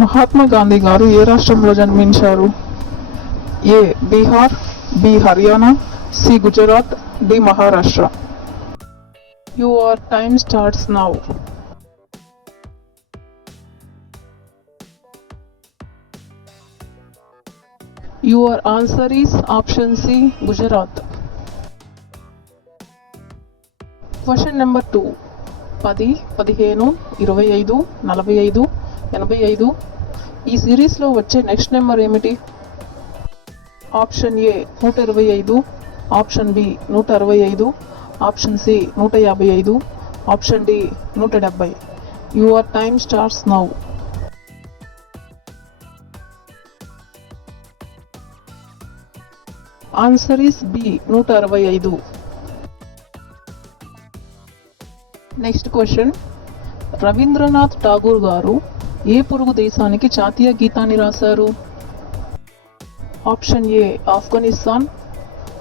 మహాత్మా గాంధీ గారు ఏ రాష్ట్రంలో జన్మించారు? A Bihar, B Haryana, C Gujarat, D Maharashtra. Your time starts now. Your answer is option C Gujarat. Question number 2. 10, 15, 25, 45, 85 ఈ సిరీస్లో వచ్చే నెక్స్ట్ నెంబర్ ఏమిటి? Option A 125, option B 165, option C 155, option D 170. Your time starts now. Answer is B 165. Next question. Rabindranath Tagore garu ఏ పొరుగు దేశానికి జాతీయ గీతాన్ని రాశారు? Option A Afghanistan,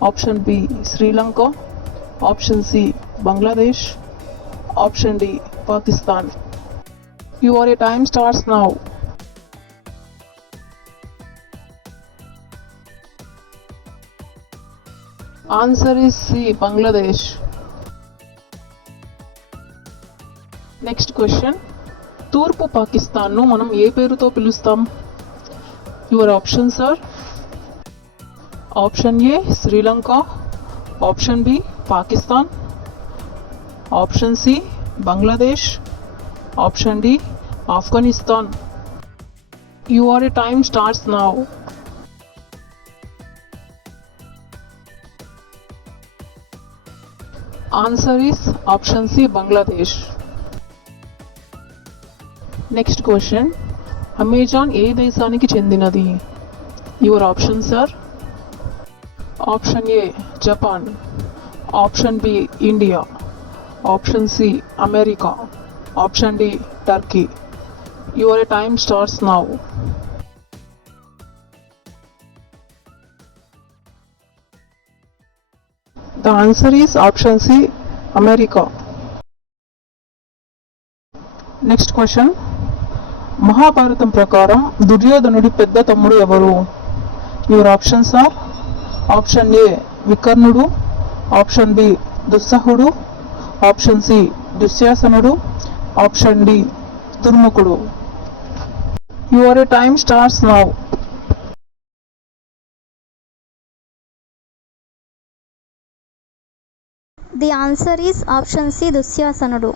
option B Sri Lanka, option C Bangladesh, option D Pakistan. Your time starts now. Answer is C Bangladesh. Next question. తూర్పు పాకిస్తాన్ను మనం ఏ పేరుతో పిలుస్తాం? Your options are option A Sri Lanka, option B Pakistan, option C Bangladesh, option D Afghanistan. Your time starts now. Answer is option C Bangladesh. Next question. Amazon ఏ దేశానికి చెందినది? Your options are option A Japan, option B India, option C America, option D Turkey. Your time starts now. The answer is option C America. Next question. Mahabharatam ప్రకారం దుర్యోధనుడి పెద్ద తమ్ముడు ఎవరు? Your options are option A Vikarnudu, option B Dussahudu, option C Dushasanudu, option D Durmukhudu. Your time starts now. The answer is option C దుశ్శాసనుడు.